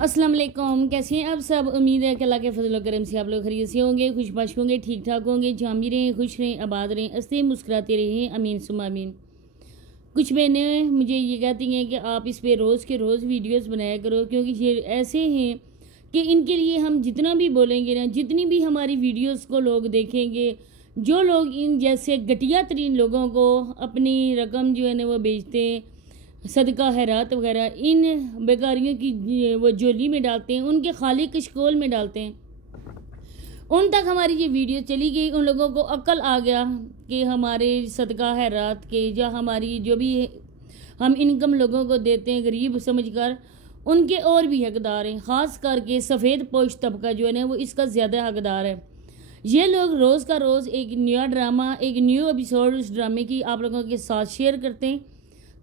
अस्सलाम वालेकुम, कैसे हैं आप सब। उम्मीद है कि अल्लाह के फजल करम से आप लोग खैरियत से होंगे, खुशबाश होंगे, ठीक ठाक होंगे, जहाँ भी रहें खुश रहें, आबाद रहें, हंसते मुस्कुराते रहें, अमीन सुम अमीन। कुछ बहनें मुझे ये कहती हैं कि आप इस पर रोज़ के रोज़ वीडियोस बनाया करो, क्योंकि ये ऐसे हैं कि इनके लिए हम जितना भी बोलेंगे ना, जितनी भी हमारी वीडियोस को लोग देखेंगे, जो लोग इन जैसे घटिया तरीन लोगों को अपनी रकम जो है ना वो बेचते हैं, सदका खैरात वगैरह इन बेकारियों की वो झोली में डालते हैं, उनके खाली कशकोल में डालते हैं, उन तक हमारी ये वीडियो चली गई। उन लोगों को अक्ल आ गया कि हमारे सदका खैरात के या हमारी जो भी हम इनकम लोगों को देते हैं गरीब समझकर, उनके और भी हकदार हैं। ख़ास करके सफ़ेद पोश तबका जो है ना वो इसका ज़्यादा हकदार है। ये लोग रोज़ का रोज़ एक नया ड्रामा, एक न्यू एपिसोड उस ड्रामे की आप लोगों के साथ शेयर करते हैं।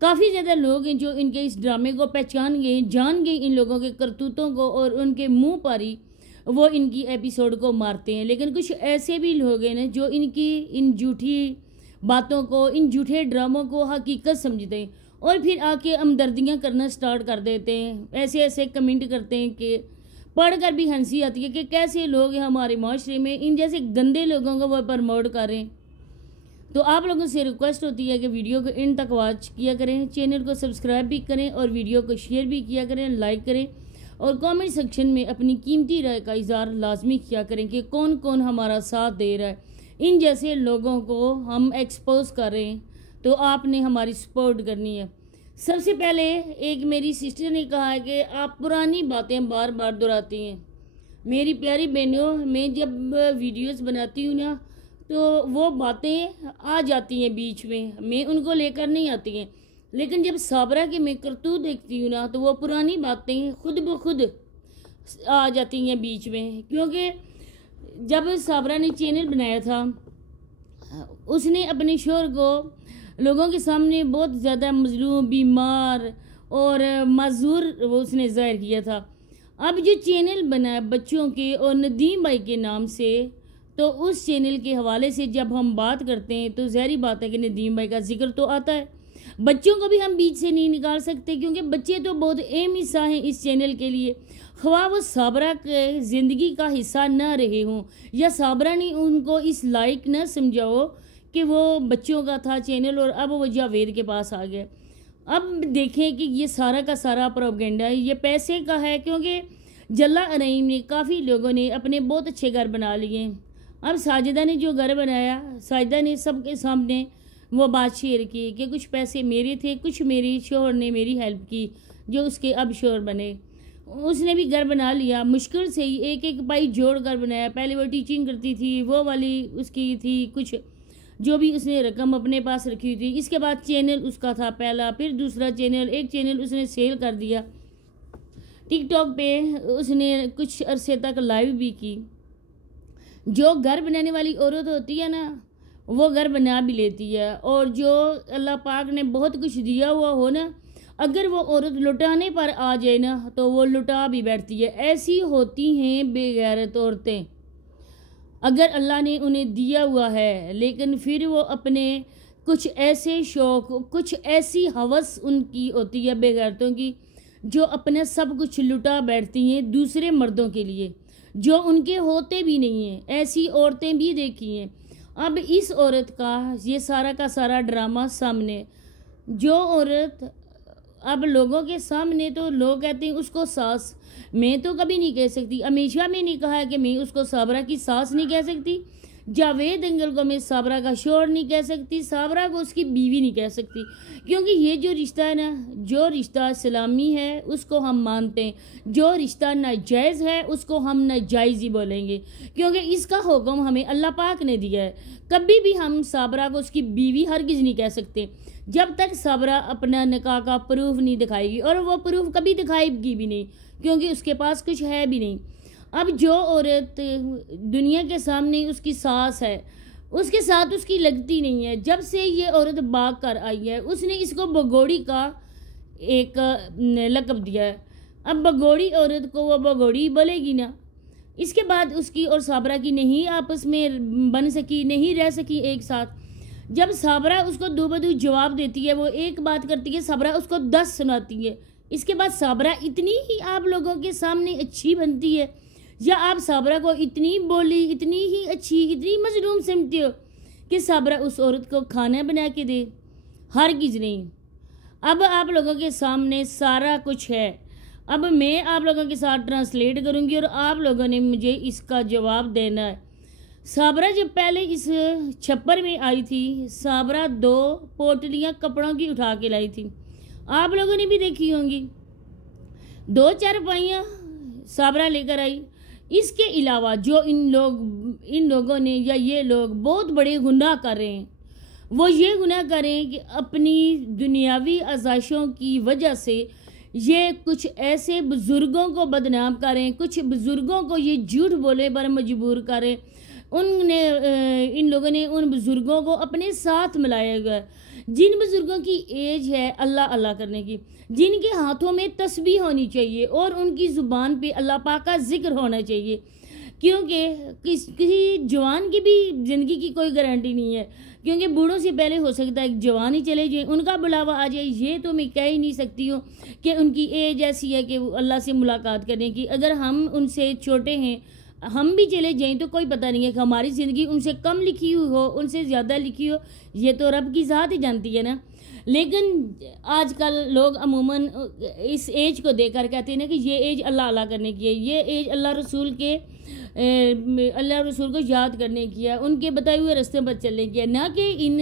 काफ़ी ज़्यादा लोग हैं जो इनके इस ड्रामे को पहचान गए, जान गए इन लोगों के करतूतों को, और उनके मुंह पर ही वो इनकी एपिसोड को मारते हैं। लेकिन कुछ ऐसे भी लोग हैं ना जो इनकी इन झूठी बातों को, इन झूठे ड्रामों को हकीकत समझते हैं और फिर आके हमदर्दियाँ करना स्टार्ट कर देते हैं। ऐसे ऐसे कमेंट करते हैं कि पढ़कर भी हंसी आती है कि कैसे लोग हैं हमारे माशरे में, इन जैसे गंदे लोगों को वो प्रमोट कर रहे हैं। तो आप लोगों से रिक्वेस्ट होती है कि वीडियो को इन तक वॉच किया करें, चैनल को सब्सक्राइब भी करें और वीडियो को शेयर भी किया करें, लाइक करें और कमेंट सेक्शन में अपनी कीमती राय का इज़हार लाजमी किया करें कि कौन कौन हमारा साथ दे रहा है। इन जैसे लोगों को हम एक्सपोज कर रहे हैं तो आपने हमारी सपोर्ट करनी है। सबसे पहले एक मेरी सिस्टर ने कहा है कि आप पुरानी बातें बार बार दोहराती हैं। मेरी प्यारी बहनों, मैं जब वीडियोस बनाती हूँ ना तो वो बातें आ जाती हैं बीच में, मैं उनको लेकर नहीं आती हैं। लेकिन जब साबरा के मैं करतूत देखती हूँ ना तो वो पुरानी बातें खुद ब खुद आ जाती हैं बीच में। क्योंकि जब साबरा ने चैनल बनाया था, उसने अपने शोहर को लोगों के सामने बहुत ज़्यादा मजलूम, बीमार और माजूर वो उसने ज़ाहिर किया था। अब जो चैनल बना है बच्चों के और नदीम भाई के नाम से, तो उस चैनल के हवाले से जब हम बात करते हैं तो ज़ाहिर बात है कि नदीम भाई का जिक्र तो आता है। बच्चों को भी हम बीच से नहीं निकाल सकते, क्योंकि बच्चे तो बहुत अहम हिस्सा हैं इस चैनल के लिए। ख्वाह वो साबरा के ज़िंदगी का हिस्सा ना रहे हों या साबरा ने उनको इस लायक न समझाओ कि वो बच्चों का था चैनल और अब वो जावेद के पास आ गए। अब देखें कि ये सारा का सारा प्रोपेगेंडा है, ये पैसे का है। क्योंकि जल्ला अरईम ने, काफ़ी लोगों ने अपने बहुत अच्छे घर बना लिए। अब साजिदा ने जो घर बनाया, साजिदा ने सबके सामने वो बात शेयर की कि कुछ पैसे मेरे थे, कुछ मेरी शोहर ने मेरी हेल्प की जो उसके अब शोहर बने। उसने भी घर बना लिया, मुश्किल से ही एक एक पाई जोड़ कर बनाया। पहले वो टीचिंग करती थी, वो वाली उसकी थी कुछ जो भी उसने रकम अपने पास रखी हुई थी। इसके बाद चैनल उसका था पहला, फिर दूसरा चैनल, एक चैनल उसने सेल कर दिया। टिकटॉक पे उसने कुछ अरसे तक लाइव भी की। जो घर बनाने वाली औरत होती है ना वो घर बना भी लेती है, और जो अल्लाह पाक ने बहुत कुछ दिया हुआ हो ना, अगर वो औरत लुटाने पर आ जाए ना तो वो लुटा भी बैठती है। ऐसी होती हैं बेगैरत औरतें। अगर अल्लाह ने उन्हें दिया हुआ है लेकिन फिर वो अपने कुछ ऐसे शौक़, कुछ ऐसी हवस उनकी होती है बेगैरतों की, जो अपने सब कुछ लुटा बैठती हैं दूसरे मर्दों के लिए जो उनके होते भी नहीं हैं। ऐसी औरतें भी देखी हैं। अब इस औरत का ये सारा का सारा ड्रामा सामने, जो औरत अब लोगों के सामने, तो लोग कहते हैं उसको सास, मैं तो कभी नहीं कह सकती, हमेशा मैंने कहा है कि मैं उसको साबरा की सास नहीं कह सकती, जावेद अंकल को मैं साबरा का शोहर नहीं कह सकती, साबरा को उसकी बीवी नहीं कह सकती। क्योंकि ये जो रिश्ता है ना, जो रिश्ता इस्लामी है उसको हम मानते हैं, जो रिश्ता नाजायज़ है उसको हम नाजायज़ ही बोलेंगे, क्योंकि इसका हुक्म हमें अल्लाह पाक ने दिया है। कभी भी हम साबरा को उसकी बीवी हरगिज़ नहीं कह सकते जब तक साबरा अपना निकाह का प्रूफ नहीं दिखाएगी, और वो प्रूफ कभी दिखाएगी भी नहीं क्योंकि उसके पास कुछ है भी नहीं। अब जो औरत दुनिया के सामने उसकी सास है, उसके साथ उसकी लगती नहीं है। जब से ये औरत भाग कर आई है उसने इसको बगोड़ी का एक लक़ब दिया है। अब बगोड़ी औरत को वो बगोड़ी बोलेगी ना। इसके बाद उसकी और साबरा की नहीं आपस में बन सकी, नहीं रह सकी एक साथ। जब साबरा उसको दो बदू जवाब देती है, वो एक बात करती है, साबरा उसको 10 सुनाती है इसके बाद साबरा इतनी ही आप लोगों के सामने अच्छी बनती है, या आप साबरा को इतनी बोली, इतनी ही अच्छी, इतनी मजलूम समझते हो कि साबरा उस औरत को खाना बना के दे? हरगिज़ नहीं। अब आप लोगों के सामने सारा कुछ है। अब मैं आप लोगों के साथ ट्रांसलेट करूंगी और आप लोगों ने मुझे इसका जवाब देना है। साबरा जब पहले इस छप्पर में आई थी, साबरा 2 पोटलियाँ कपड़ों की उठा के लाई थी। आप लोगों ने भी देखी होंगी। 2 चारपाइयाँ साबरा लेकर आई। इसके अलावा जो इन लोगों ने या ये लोग बहुत बड़े गुनाह कर रहे हैं, वो ये गुनाह कर रहे हैं कि अपनी दुनियावी आसाइशों की वजह से ये कुछ ऐसे बुज़ुर्गों को बदनाम करें, कुछ बुज़ुर्गों को ये झूठ बोले पर मजबूर करें। इन लोगों ने उन बुज़ुर्गों को अपने साथ मिलाया हुआ है, जिन बुज़ुर्गों की एज है अल्लाह अल्लाह करने की, जिनके हाथों में तस्बीह होनी चाहिए और उनकी ज़ुबान पे अल्लाह पाक का जिक्र होना चाहिए, क्योंकि किसी जवान की भी ज़िंदगी की कोई गारंटी नहीं है, क्योंकि बूढ़ों से पहले हो सकता है जवान ही चले जाए, उनका बुलावा आ जाए। ये तो मैं कह ही नहीं सकती हूँ कि उनकी एज ऐसी है कि अल्लाह से मुलाकात करने की। अगर हम उनसे छोटे हैं, हम भी चले जाएं तो कोई पता नहीं है कि हमारी ज़िंदगी उनसे कम लिखी हुई हो, उनसे ज़्यादा लिखी हो, ये तो रब की ज़ात ही जानती है ना। लेकिन आजकल लोग अमूमन इस एज को देखकर कहते हैं ना कि ये एज अल्लाह अल्लाह करने की है, ये एज अल्लाह रसूल को याद करने की है, उनके बताए हुए रास्ते पर चलने की है, ना कि इन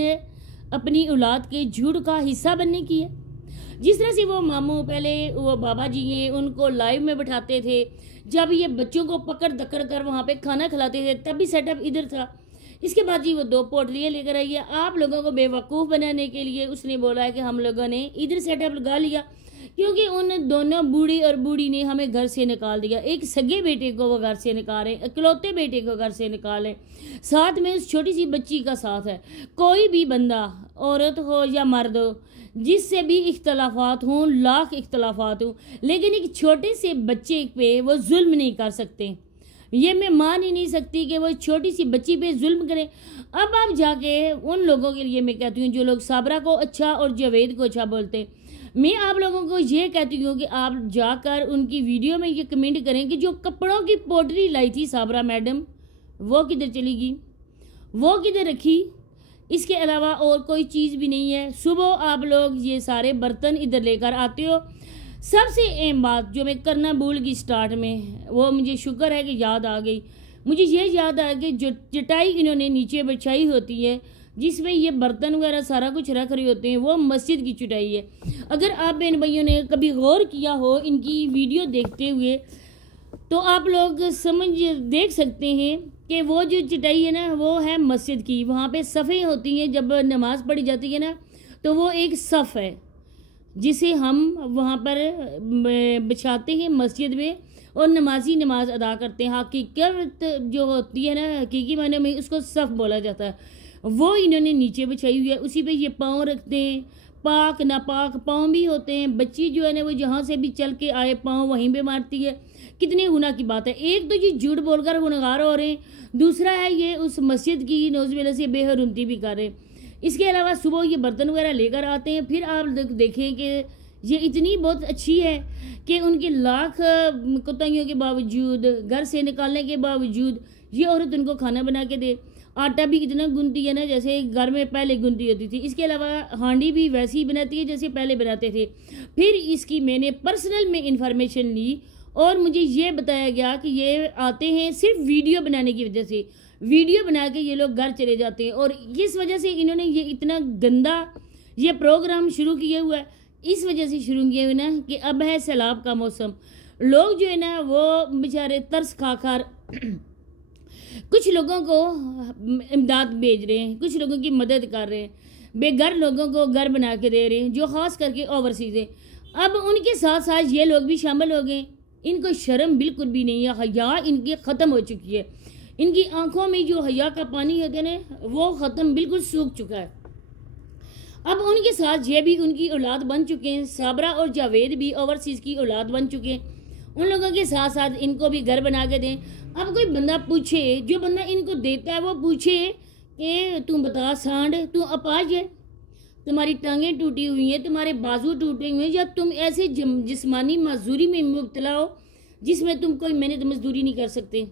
अपनी औलाद के झूठ का हिस्सा बनने की है। जिस तरह से वो मामू पहले वो बाबा जी हैं, उनको लाइव में बैठाते थे, जब ये बच्चों को पकड़ दकड़ कर वहाँ पे खाना खिलाते थे, तब भी सेटअप इधर था। इसके बाद जी वो 2 पोटलियाँ लेकर आई है आप लोगों को बेवकूफ़ बनाने के लिए। उसने बोला है कि हम लोगों ने इधर सेटअप लगा लिया क्योंकि उन दोनों बूढ़ी और बूढ़ी ने हमें घर से निकाल दिया। एक सगे बेटे को वो घर से निकालें, इकलौते बेटे को घर से निकालें, साथ में उस छोटी सी बच्ची का साथ है। कोई भी बंदा, औरत हो या मर्द हो, जिससे भी इख्तलाफात हों, लाख इख्तलाफात हों, लेकिन एक छोटे से बच्चे पे वो जुल्म नहीं कर सकते। ये मैं मान ही नहीं सकती कि वो छोटी सी बच्ची पे जुल्म करें। अब आप जाके उन लोगों के लिए मैं कहती हूँ जो लोग साबरा को अच्छा और जावेद को अच्छा बोलते हैं, मैं आप लोगों को ये कहती हूँ कि आप जाकर उनकी वीडियो में ये कमेंट करें कि जो कपड़ों की पोटली लाई थी साबरा मैडम, वो किधर चली गई, वो किधर रखी। इसके अलावा और कोई चीज़ भी नहीं है। सुबह आप लोग ये सारे बर्तन इधर लेकर आते हो। सबसे अहम बात जो मैं करना भूल गई स्टार्ट में, वो मुझे शुक्र है कि याद आ गई। मुझे ये याद आ गई जो चटाई इन्होंने नीचे बिछाई होती है, जिसमें ये बर्तन वगैरह सारा कुछ रख रहे होते हैं, वो मस्जिद की चटाई है। अगर आप बहन भाइयों ने कभी गौर किया हो इनकी वीडियो देखते हुए, तो आप लोग देख सकते हैं कि वो जो चटाई है ना, वो है मस्जिद की। वहाँ पे सफ़े होती हैं, जब नमाज़ पढ़ी जाती है ना, तो वो एक सफ़ है जिसे हम वहाँ पर बिछाते हैं मस्जिद में और नमाजी नमाज अदा करते हैं। हकीकत जो होती है ना, हकीकी मायने में उसको सफ़ बोला जाता है। वो इन्होंने नीचे बिछाई हुई है, उसी पे ये पाँव रखते हैं। पाक नापाक पाँव भी होते हैं। बच्ची जो है ना, वो जहाँ से भी चल के आए पाँव वहीं पे मारती है। कितने गुनाह की बात है। एक तो ये झूठ बोलकर गुनहगार हो रहे हैं, दूसरा है ये उस मस्जिद की नौज़बिल्लाह से बेहरमती भी कर रहे हैं। इसके अलावा सुबह ये बर्तन वगैरह लेकर आते हैं। फिर आप देखें कि ये इतनी बहुत अच्छी है कि उनके लाख कोताहियों के बावजूद, घर से निकालने के बावजूद, ये औरत उनको खाना बना के दे। आटा भी इतना गूंथती है ना जैसे घर में पहले गूंथती होती थी। इसके अलावा हांडी भी वैसी ही बनाती है जैसे पहले बनाते थे। फिर इसकी मैंने पर्सनल में इंफॉर्मेशन ली और मुझे ये बताया गया कि ये आते हैं सिर्फ वीडियो बनाने की वजह से। वीडियो बना के ये लोग घर चले जाते हैं और इस वजह से इन्होंने ये इतना गंदा ये प्रोग्राम शुरू किया हुआ है। इस वजह से शुरू किया हुआ ना कि अब है सैलाब का मौसम। लोग जो है ना वो बेचारे तरस खाकर कुछ लोगों को इमदाद भेज रहे हैं, कुछ लोगों की मदद कर रहे हैं, बेघर लोगों को घर बना के दे रहे हैं, जो ख़ास करके ओवरसीज़ है। अब उनके साथ साथ ये लोग भी शामिल हो गए। इनको शर्म बिल्कुल भी नहीं है, हया इनकी ख़त्म हो चुकी है। इनकी आंखों में जो हया का पानी होता है ना, वो ख़त्म, बिल्कुल सूख चुका है। अब उनके साथ ये भी उनकी औलाद बन चुके हैं। साबरा और जावेद भी ओवरसीज़ की औलाद बन चुके हैं। उन लोगों के साथ साथ इनको भी घर बना के दें। अब कोई बंदा पूछे, जो बंदा इनको देता है वो पूछे कि तू बता सांड, तू अपाज है, तुम्हारी टांगें टूटी हुई हैं, तुम्हारे बाजू टूटे हुए हैं, या तुम ऐसे जिस्मानी मजदूरी में मुब्तला हो जिसमें तुम कोई मेहनत मजदूरी नहीं कर सकते।